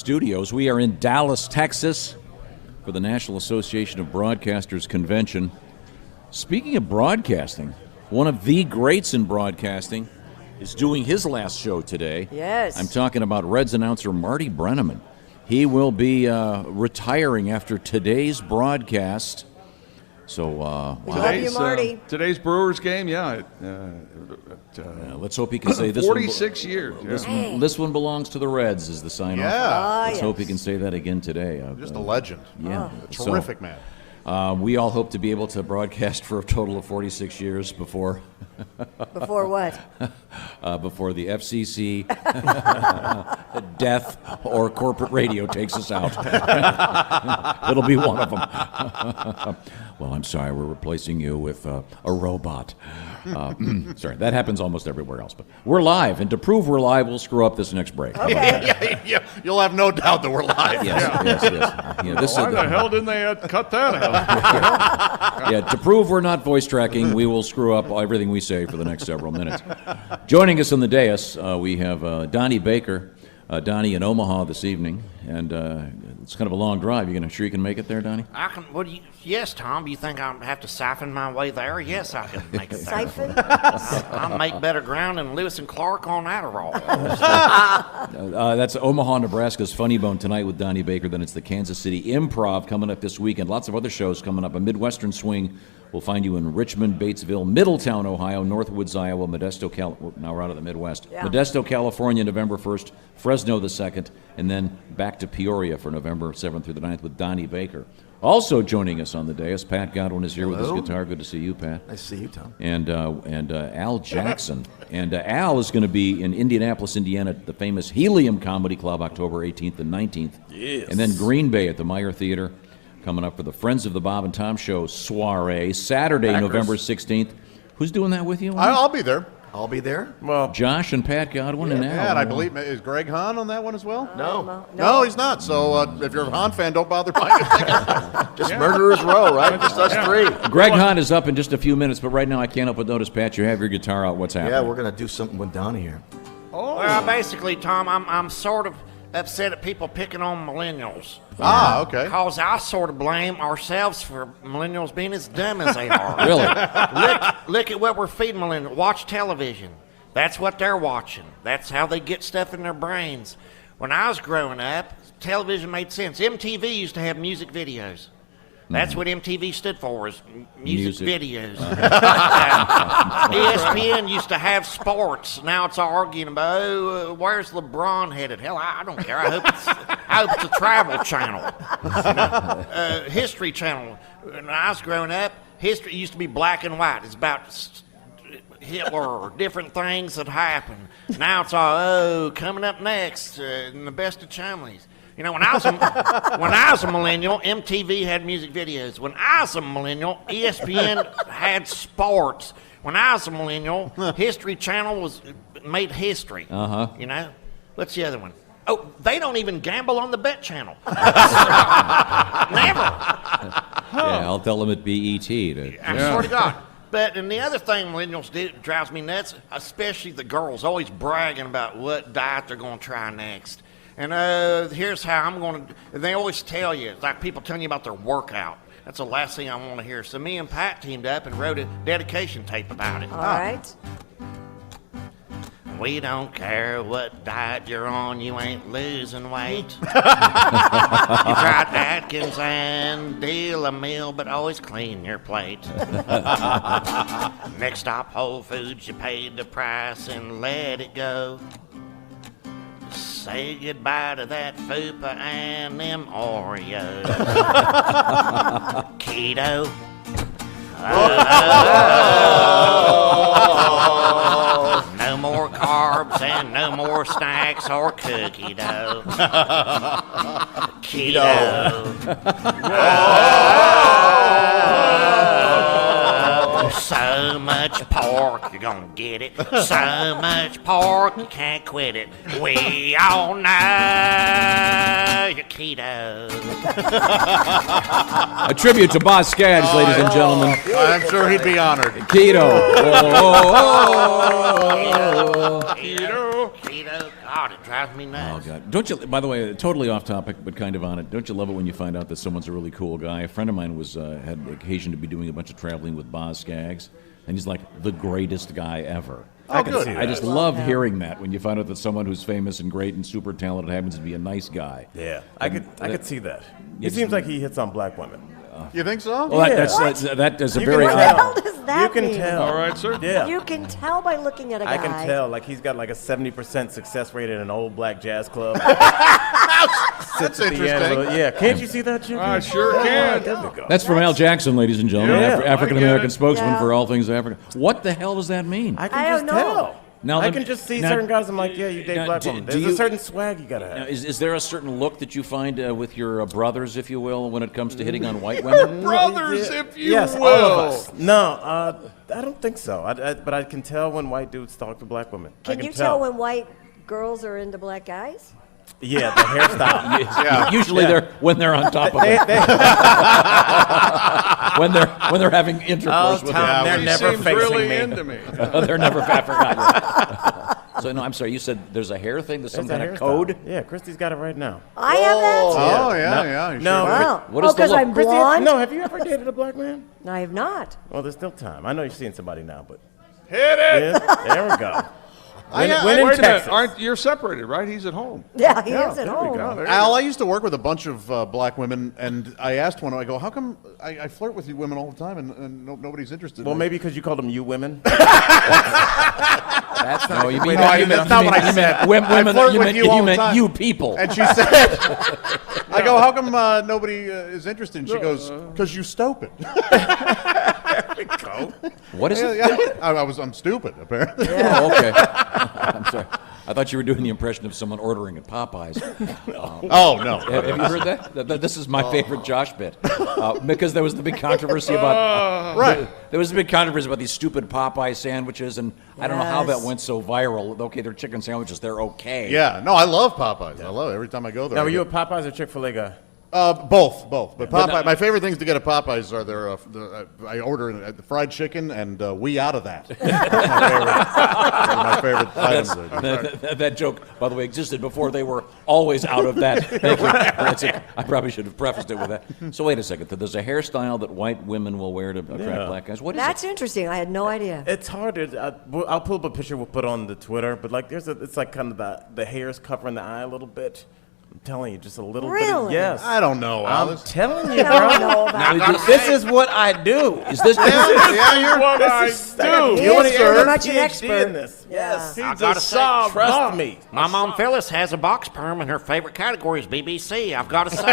studios. We are in Dallas, Texas for the National Association of Broadcasters Convention. Speaking of broadcasting, one of the greats in broadcasting is doing his last show today. Yes. I'm talking about Reds announcer Marty Brennaman. He will be retiring after today's broadcast. So, love you, Marty. Today's Brewers game, let's hope he can say this 46 years. Yeah. This one belongs to the Reds is the sign-off. Yeah. Let's hope he can say that again today. Just a legend. Yeah. Terrific man. We all hope to be able to broadcast for a total of 46 years before Before what? before the FCC, death, or corporate radio takes us out. It'll be one of them. Well, I'm sorry, we're replacing you with a robot. Sorry, that happens almost everywhere else. But we're live, and to prove we're live, we'll screw up this next break. Okay. Yeah, you'll have no doubt that we're live. Yes. Yeah, this Why is the hell didn't they cut that out? Yeah, to prove we're not voice tracking, we will screw up everything we say for the next several minutes. Joining us on the dais, we have Donnie Baker. Donnie in Omaha this evening, and it's kind of a long drive. Sure you can make it there, Donnie? I can. Yes, Tom. Do you think I have to siphon my way there? Yes, I can make it there. Siphon? I'll make better ground than Lewis and Clark on Adderall. That's Omaha, Nebraska's Funny Bone tonight with Donnie Baker. Then it's the Kansas City Improv coming up this weekend. Lots of other shows coming up. A Midwestern Swing will find you in Richmond, Batesville, Middletown, Ohio, Northwoods, Iowa, Modesto, now we're out of the Midwest. Yeah. Modesto, California, November 1st, Fresno the 2nd, and then back to Peoria for November 7th through the 9th with Donnie Baker. Also joining us on the dais, Pat Godwin is here with his guitar. Good to see you, Pat. Nice to see you, Tom. And Al Jackson. And Al is going to be in Indianapolis, Indiana at the famous Helium Comedy Club October 18th and 19th. Yes. And then Green Bay at the Meyer Theater coming up for the Friends of the Bob and Tom Show soiree, Saturday, Packers. November 16th. Who's doing that with you? I'll be there. I'll be there. Well, Josh and Pat Godwin and Al. and I believe, is Greg Hahn on that one as well? No. He's not. So if you're a Hahn fan, don't bother buying a ticket. Just Murderer's Row, right? Just us three. Greg Hahn is up in just a few minutes, but right now I can't help but notice, Pat, you have your guitar out. What's happening? Yeah, we're going to do something with Donnie here. Well, basically, Tom, I'm sort of upset at people picking on millennials. Okay. Because I sort of blame ourselves for millennials being as dumb as they are. Really? Look at what we're feeding millennials. Watch television. That's what they're watching. That's how they get stuff in their brains. When I was growing up, television made sense. MTV used to have music videos. That's what MTV stood for, is music videos. ESPN used to have sports. Now it's arguing about, where's LeBron headed? Hell, I don't care. I hope it's a travel channel. History Channel. When I was growing up, history used to be black and white. It's about Hitler or different things that happened. Now it's all, coming up next, in the best of Chumleys. When I was a millennial, MTV had music videos. When I was a millennial, ESPN had sports. When I was a millennial, History Channel made history. What's the other one? Oh, they don't even gamble on the Bet Channel. Never. Yeah, I'll tell them at BET. I swear to God. But and the other thing millennials do that drives me nuts, especially the girls, always bragging about what diet they're going to try next. And here's how I'm going to. They always tell you, it's like people telling you about their workout. That's the last thing I want to hear. So me and Pat teamed up and wrote a dedication tape about it. All right. We don't care what diet you're on, you ain't losing weight. You tried Atkins and deal a meal, but always clean your plate. Next stop, Whole Foods, you paid the price and let it go. Say goodbye to that fupa and them Oreos. Keto. No more carbs and no more snacks or cookie dough. Keto. So much pork, you're gonna get it. So much pork, you can't quit it. We all know you're keto. A tribute to Boz Scaggs, ladies and gentlemen. I'm sure he'd be honored. Keto. Keto. God, it drives me Oh nuts. God! Don't you? By the way, totally off topic, but kind of on it. Don't you love it when you find out that someone's a really cool guy? A friend of mine had the occasion to be doing a bunch of traveling with Boz Scaggs, and he's like the greatest guy ever. Oh, good. I just love hearing that when you find out that someone who's famous and great and super talented happens to be a nice guy. Yeah, I could see that. It seems like he hits on black women. You think so? Well, Yeah. that is a You very can What the tell. hell does that You can mean? tell. All right, sir. Yeah. You can tell by looking at a guy. I can tell, like he's got like a 70% success rate in an old black jazz club. That's Sits at the end interesting. of it. Yeah, can't you see that, Jim? I sure can. There we go. That's from Al Jackson, ladies and gentlemen, Yeah, African I American get it. spokesman Yeah. for all things African. What the hell does that mean? I can I just don't know. tell. Now, I let can me- just see now- certain guys. I'm like, yeah, you date now, black do- women. do There's you- a certain swag you gotta Now, have. is there a certain look that you find with your brothers, if you will, when it comes to hitting on white women? Brothers, if you yes, will. all of us. No, I don't think so. But I can tell when white dudes talk to black women. I Can you tell when white girls are into black guys? Yeah, the hairstyle. Yeah. Usually when they're on top of it. when they're having intercourse with Tom, they're He never seems facing really me. into me. they're never I forgot. So no, I'm sorry. You said there's a hair thing. There's some That's a kind of hairstyle. code. Yeah, Christy's got it right now. I have that. Oh, Yeah. yeah, No. yeah. you No. sure do. Wow. What is the because look? I'm Christy, blonde? no, have you ever dated a black man? No, I have not. Well, there's still time. I know you're seeing somebody now, but Hit it. yeah, there we go. When in Wait a minute. Texas. Aren't you're separated, right? He's at home. Yeah, he is at There we home. go. There you Al, go. I used to work with a bunch of black women, and I asked one, I go, how come I flirt with you women all the time and nobody's interested? Well, in me? maybe because you called them you women. That's no, you mean No, that's not what I said. Women, I flirt you with meant you all the meant time. you people. And she said, I go, how come nobody is interested? And she goes, because you stupid. What is it? Yeah, I'm stupid, apparently. Oh, okay. I'm sorry. I thought you were doing the impression of someone ordering at Popeyes. Oh, no. Have you heard that? This is my favorite Josh bit because there was the big controversy about Right. There was a big controversy about these stupid Popeye sandwiches, and I don't know how that Yes. went so viral. Okay, they're chicken sandwiches; they're okay. Yeah, no, I love Popeyes. I love it. Every time I go there. Now, I were you a get- Popeyes or Chick-fil-A guy? Both. But But Popeye, my favorite things to get at Popeyes are their. I order the fried chicken and we out of that. my favorite items. That joke, by the way, existed before they were always out of that. Thank you. That's it. I probably should have prefaced it with that. So wait a second. There's a hairstyle that white women will wear to attract Yeah. black guys. What is That's it? interesting. I had no idea. It's hard to. I'll pull up a picture we'll put on the Twitter, but like it's like kind of the hair's covering the eye a little bit. I'm telling you, just a little bit. Really? Yes. I don't know, I'm Alice. telling you, I don't bro. know about This is what I do. Is this? Yeah, you're. What I He do. is Really very much an PhD expert. in this. Yes. I gotta say, Trust me. my mom Phyllis has a box perm, and her favorite category is BBC. I've got to say,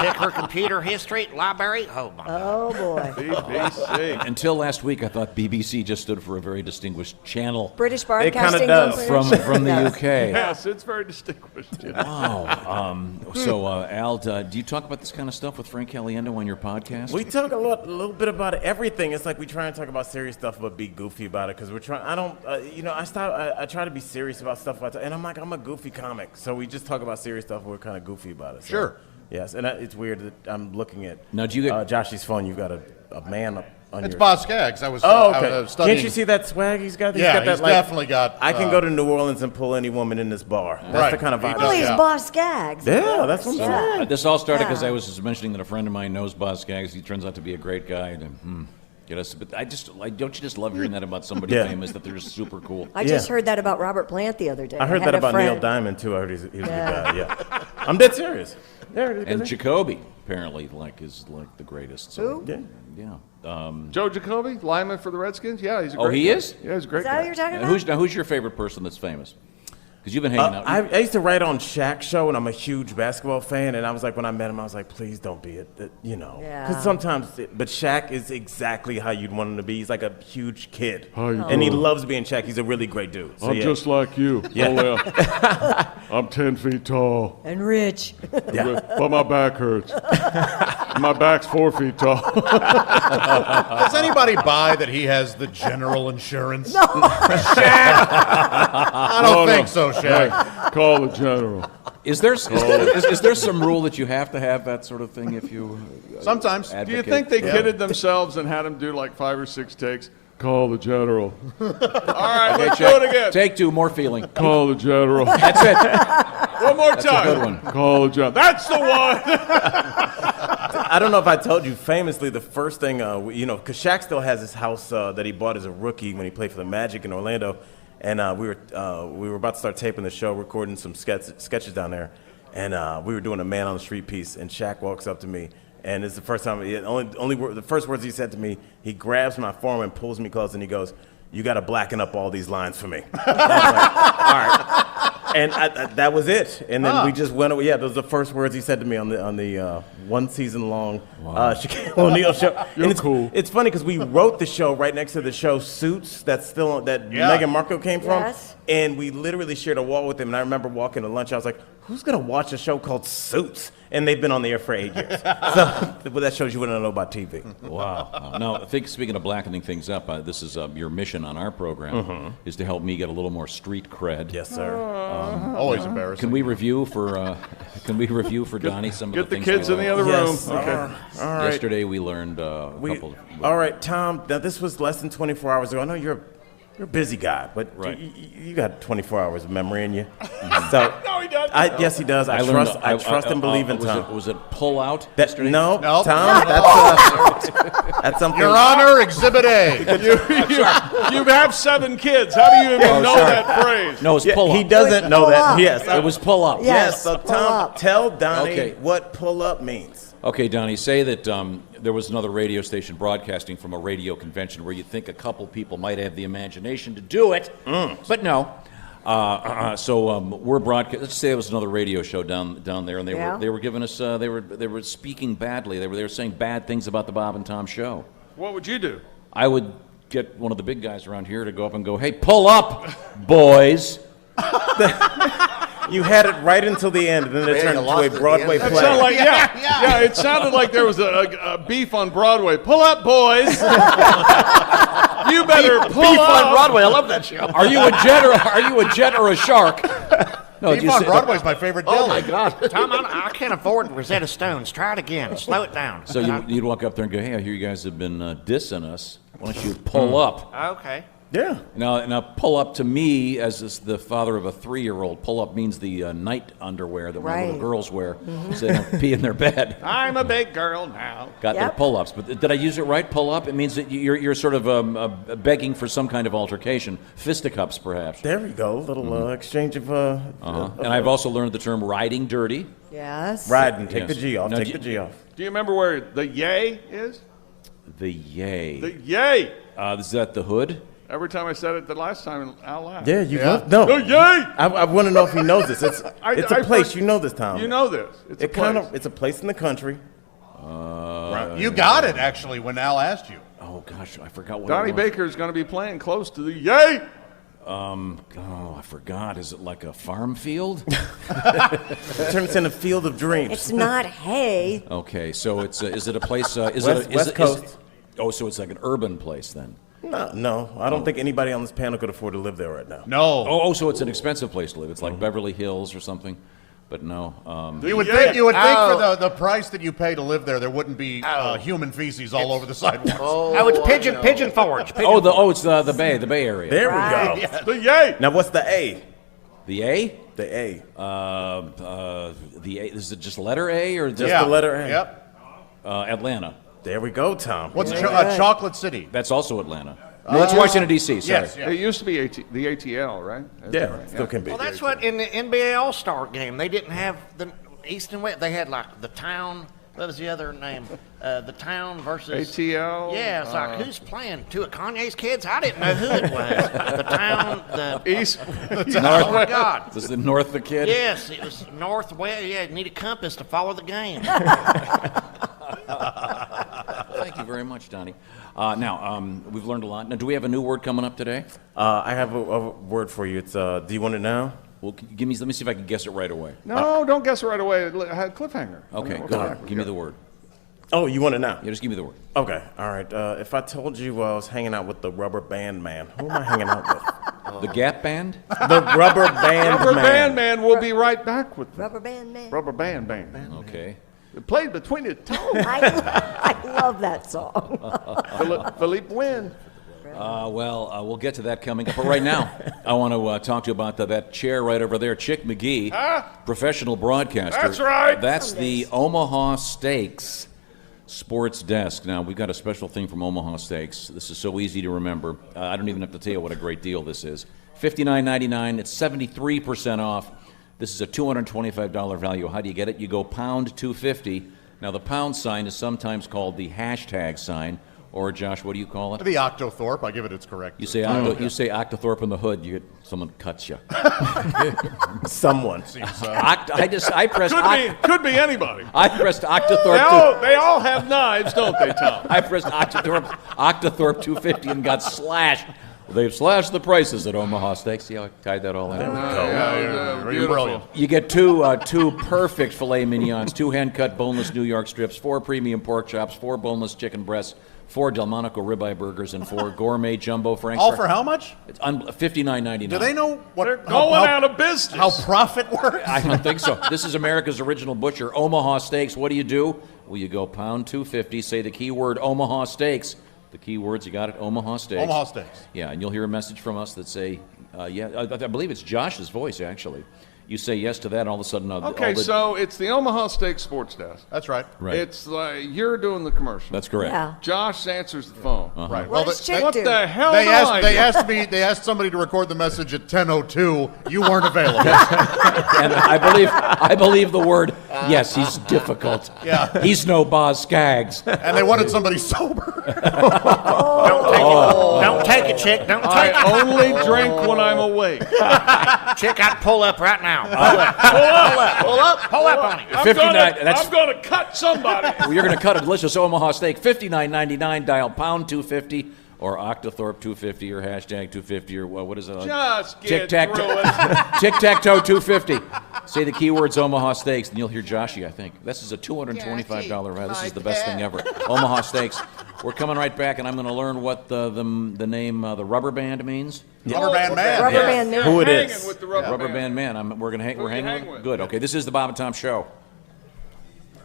check her computer history library. Oh my! Oh boy. BBC. Until last week, I thought BBC just stood for a very distinguished channel British kinda Broadcasting does. Company. from the Yes. UK. Yes, it's very distinguished. Yeah. Wow. So, Al, do you talk about this kind of stuff with Frank Caliendo on your podcast? We talk a little bit about everything. It's like we try and talk about serious stuff, but be goofy about it because we're trying. I don't, I try to be serious about stuff like that, and I'm a goofy comic, so we just talk about serious stuff. And we're kind of goofy about it. So, Sure. Yes, and it's weird that I'm looking at. Now, do you get- Joshy's phone? You've got a man up on It's your. Boz Scaggs. I was. Oh, I okay. was studying. Can't you see that swag he's got? Yeah, got that, he's definitely got, I can go to New Orleans and pull any woman in this bar. That's Right. the kind of He vibe. Well, does, he's yeah. Boss Skaggs. Yeah, that's what I'm saying. Yeah. This all started because Yeah. I was just mentioning that a friend of mine knows Boz Scaggs. He turns out to be a great guy. And, get us, but don't you just love hearing that about somebody Yeah. famous, that they're just super cool? I just heard that about Robert Plant the other day. I heard had that a about Neil friend- Diamond too. I heard he was a Yeah. good guy. Yeah, I'm dead serious. Yeah, And Jacoby, apparently, is the greatest. So, Who? yeah. Yeah. Joe Jacoby, lineman for the Redskins. Yeah, he's a Oh, great he guy. is? Yeah, he's a great Is that guy. what you're talking about? Who's your favorite person that's famous? Because you've been hanging out. I used to write on Shaq's show, and I'm a huge basketball fan. And I was like, when I met him, I was like, please don't be it, Because Yeah. sometimes, but Shaq is exactly how you'd want him to be. He's like a huge kid, How you and he doing? loves being Shaq. He's a really great dude. So, I'm yeah. just like you. Yeah. Oh, yeah. I'm 10 feet tall, And Rich. but my back hurts. My back's 4 feet tall. Does anybody buy that he has the general insurance? No. I don't Oh, think no. so, Shaq. Call the general. is there some rule that you have to have that sort of thing if you Sometimes. Do you advocate? think they kidded themselves and had him do like 5 or 6 takes? Call the general. All right, let's do it again. Take two, more feeling. Call the general. That's it. One more That's a time. good one. Call the general. That's the one. I don't know if I told you, famously, the first thing, because Shaq still has his house that he bought as a rookie when he played for the Magic in Orlando, and we were about to start taping the show, recording some sketches down there, and we were doing a man on the street piece, and Shaq walks up to me, and it's the first time, the first words he said to me, he grabs my forearm and pulls me close, and he goes, "You got to blacken up all these lines for me." And I was like, all right. And that was it. And then we just went away. Yeah, those are the first words he said to me on the one season long Shaquille O'Neal show. You're and it's cool. It's funny because we wrote the show right next to the show Suits that Meghan Markle came from. Yes. And we literally shared a wall with him. And I remember walking to lunch. I was like, "Who's gonna watch a show called Suits?" And they've been on the air for 8 years. So well, that shows you what I know about TV. Wow. Now, speaking of blackening things up, this is your mission on our program is to help me get a little more street cred. Yes, sir. Always embarrassing. Can we review for Donnie some of Get the the things kids we in the learned? other room. Yes. Okay. All right. Yesterday we learned a couple. All right, Tom. Now this was less than 24 hours ago. I know you're a busy guy, but Right. you got 24 hours of memory in you. So No, he doesn't. yes, he does. I learned- trust and believe in was Tom. Was it pull out That, yesterday? no, No. Tom. That's something. Your Honor, Exhibit A. You have 7 kids. How do you even know sorry. that phrase? No, it's Yeah, pull up. he doesn't know pull that. up. Yes, It was pull up. Yeah. yes. So pull Tom, up. tell Donnie Okay. what pull up means. Okay, Donnie, say that there was another radio station broadcasting from a radio convention where you think a couple people might have the imagination to do it, but no. So we're broadcast. Let's say it was another radio show down there, and Yeah. they were giving us they were speaking badly. They were saying bad things about the Bob and Tom show. What would you do? I would get one of the big guys around here to go up and go, "Hey, pull up, boys." You had it right until the end, and then it Yeah, turned you into lost a it at the Broadway end. That play. sounded like yeah. It sounded like there was a beef on Broadway. Pull up, boys. You better pull Beef up. on Broadway. I love that show. Are you a jet or a shark? No, Beef you on say- Broadway's my favorite deli. Oh my God. Tom, I can't afford Rosetta Stones. Try it again. Slow it down. So you'd walk up there and go, "Hey, I hear you guys have been dissing us. Why don't you pull up?" Okay. Yeah. Now, pull up to me, as the father of a 3-year-old, pull up means the night underwear that my little Right. girls wear so they don't pee in their bed. I'm a big girl now. Got their Yep. pull-ups. But did I use it right, pull up? It means that you're sort of begging for some kind of altercation. Fisticuffs, perhaps. There we go. Little exchange of And I've also learned the term riding dirty. Yes. riding. Take the Yes. G off. Now, Take do the G off. Do you remember where the yay is? The yay. The yay. Is that the hood? Every time I said it the last time, I'll laugh. Yeah, you Yeah. no. The yay. I want to know if he knows this. It's it's a I place. first- You know this, Tom. You know this. It's a It kind place. of it's a place in the country. You got it, actually, when Al asked you. Oh, gosh, I forgot what Donnie it was. Baker is going to be playing close to the yay. Oh, I forgot. Is it like a farm field? It turns into a field of dreams. It's not hay. Okay, so it's is it a place? Is West- it a, West is Coast. It, oh, so it's like an urban place then. No, I don't think anybody on this panel could afford to live there right now. No. Oh, so it's an expensive place to live. It's like Beverly Hills or something. But no. You would Yeah. think for Oh. the price that you pay to live there wouldn't be human feces all over the sidewalks. Oh, it's Pigeon Forge. It's the Bay Area. There Right. we go. The yay. Now what's the A? The A. The A. The A. Is it just letter A or just the letter A. Yep. Atlanta? There we go, Tom. What's a chocolate city? That's also Atlanta. No, it's Washington D.C. Sorry. Yes. It used to be the ATL, right? That's Yeah, right, still can be. Well, that's what in the NBA All-Star game they didn't have the East and West. They had like the town. What was the other name? The town versus ATL. Yeah, it's like who's playing? Two of Kanye's kids? I didn't know who it was. The town. The East. oh my God. This is the North the Kid. Yes, it was northwest. Yeah, you need a compass to follow the game. Thank you very much, Donnie. Now, we've learned a lot. Now, do we have a new word coming up today? I have a word for you. It's do you want it now? Well, let me see if I can guess it right away. No, don't guess it right away. I had a cliffhanger. Okay, We'll go come ahead. back. Give me the word. Oh, you want it now? Yeah, just give me the word. Okay, all right. If I told you I was hanging out with the Rubber Band Man, who am I hanging out with? The Gap Band? The Rubber Band Rubber Man. Band Man will be right back with them. Rubber band man. Rubber Band Man. Okay. It played between the toes. I love that song. Philippe Wynn. We'll get to that coming up. But right now, I want to talk to you about that chair right over there, Chick McGee, professional broadcaster. That's right. That's the Omaha Steaks Sports Desk. Now, we've got a special thing from Omaha Steaks. This is so easy to remember. I don't even have to tell you what a great deal this is. $59.99. It's 73% off. This is a $225 value. How do you get it? You go pound 250. Now, the pound sign is sometimes called the hashtag sign. Or, Josh, what do you call it? The Octothorpe. I give it its correct. You say you say Octothorpe in the hood. You get someone cuts you. Someone. I pressed. Could be anybody. I pressed Octothorpe. They all have knives, don't they, Tom? I pressed Octothorpe 250 and got slashed. They've slashed the prices at Omaha Steaks. See how I tied that all in? Beautiful. You get two perfect filet mignons, 2 hand-cut boneless New York strips, 4 premium pork chops, 4 boneless chicken breasts, 4 Delmonico ribeye burgers, and 4 gourmet jumbo franks. All for how much? It's $59.99. Do they know what? They're going out of business. How profit works? I don't think so. This is America's original butcher, Omaha Steaks. What do? Well, you go pound 250, say the keyword Omaha Steaks. The key words, you got it, Omaha Steaks. Omaha Steaks. Yeah, and you'll hear a message from us that say, I believe it's Josh's voice, actually. You say yes to that, and all of a sudden... So it's the Omaha Steaks Sports Desk. That's right. Right. It's like you're doing the commercial. That's correct. Yeah. Josh answers the phone. Right. What does Chick What do? the hell They do I asked do? they asked somebody to record the message at 10:02. You weren't available. And I believe the word, yes, he's difficult. Yeah. He's no Boz Skaggs. And they wanted somebody sober. Don't take it, chick. Don't take I only drink when I'm awake. it. Chick, I'd pull up right now. Pull up on it. I'm 59, I'm gonna cut somebody. You're going to cut a delicious Omaha steak, $59.99, dial pound 250 or Octothorpe 250 or hashtag 250 or what is it? Just get through it. Tic-tac-toe 250. Say the keywords Omaha Steaks, and you'll hear Joshy, I think. This is a $225 value. This is the best thing ever. Omaha Steaks. We're coming right back, and I'm going to learn what the name the rubber band means. Rubber band man. Rubber band man. Who it Hanging is. with the rubber Rubber band. band man. We're hanging hang with? with? Good. Okay, this is the Bob and Tom Show.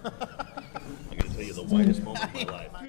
I'm going to tell you the whitest moment of my life.